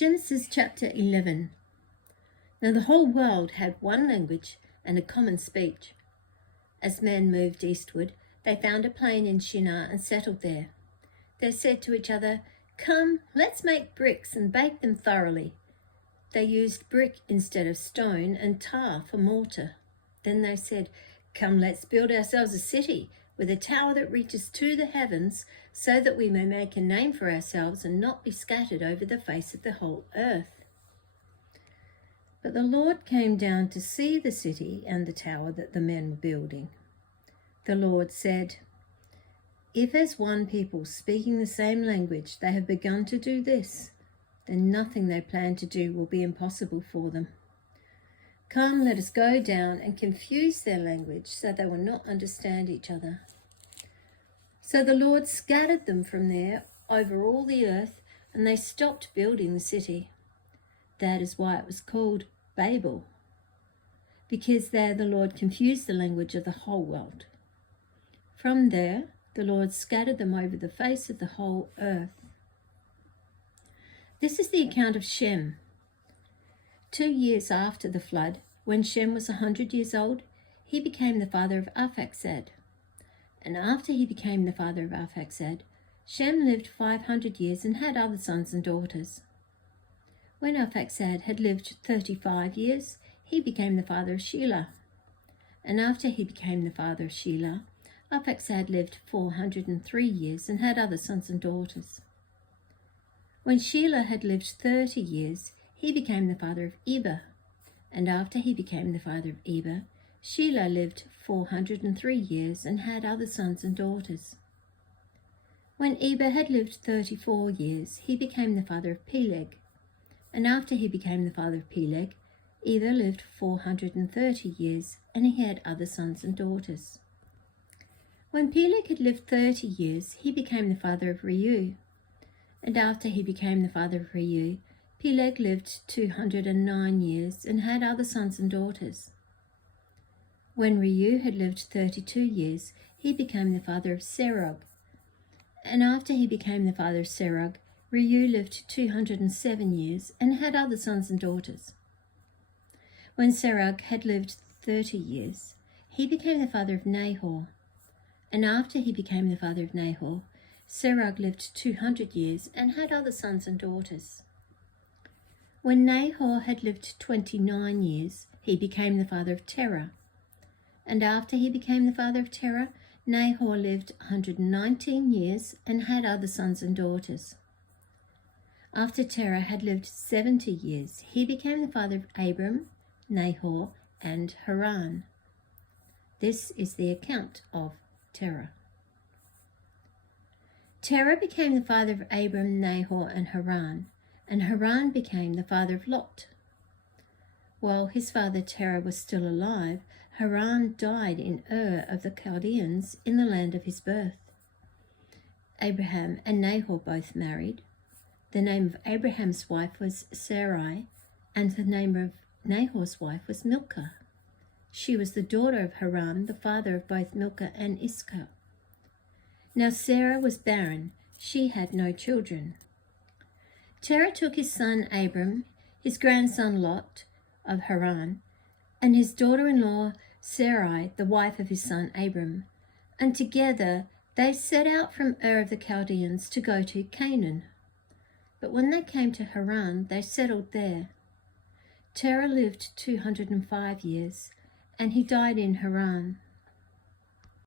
Genesis chapter 11. Now the whole world had one language and a common speech. As men moved eastward, they found a plain in Shinar and settled there. They said to each other, "Come, let's make bricks and bake them thoroughly." They used brick instead of stone and tar for mortar. Then they said, "Come, let's build ourselves a city with a tower that reaches to the heavens, so that we may make a name for ourselves and not be scattered over the face of the whole earth." But the Lord came down to see the city and the tower that the men were building. The Lord said, "If as one people speaking the same language they have begun to do this, then nothing they plan to do will be impossible for them. Come, let us go down and confuse their language so they will not understand each other." So the Lord scattered them from there over all the earth, and they stopped building the city. That is why it was called Babel, because there the Lord confused the language of the whole world. From there, the Lord scattered them over the face of the whole earth. This is the account of Shem. 2 years after the flood, when Shem was 100 years old, he became the father of Arphaxad. And after he became the father of Arphaxad, Shem lived 500 years and had other sons and daughters. When Arphaxad had lived 35 years, he became the father of Shelah. And after he became the father of Shelah, Arphaxad lived 403 years and had other sons and daughters. When Shelah had lived 30 years, he became the father of Eber. And after he became the father of Eber, Shelah lived 403 years and had other sons and daughters. When Eber had lived 34 years, he became the father of Peleg. And after he became the father of Peleg, Eber lived 430 years, and he had other sons and daughters. When Peleg had lived 30 years, he became the father of Reu. And after he became the father of Reu, Peleg lived 209 years and had other sons and daughters. When Reu had lived 32 years, he became the father of Serug. And after he became the father of Serug, Reu lived 207 years and had other sons and daughters. When Serug had lived 30 years, he became the father of Nahor. And after he became the father of Nahor, Serug lived 200 years and had other sons and daughters. When Nahor had lived 29 years, he became the father of Terah. And after he became the father of Terah, Nahor lived 119 years and had other sons and daughters. After Terah had lived 70 years, he became the father of Abram, Nahor, and Haran. This is the account of Terah. Terah became the father of Abram, Nahor, and Haran became the father of Lot. While his father Terah was still alive, Haran died in Ur of the Chaldeans in the land of his birth. Abraham and Nahor both married. The name of Abraham's wife was Sarai, and the name of Nahor's wife was Milcah. She was the daughter of Haran, the father of both Milcah and Iscah. Now Sarah was barren, she had no children. Terah took his son Abram, his grandson Lot of Haran, and his daughter-in-law Sarai, the wife of his son Abram, and together they set out from Ur of the Chaldeans to go to Canaan. But when they came to Haran, they settled there. Terah lived 205 years, and he died in Haran.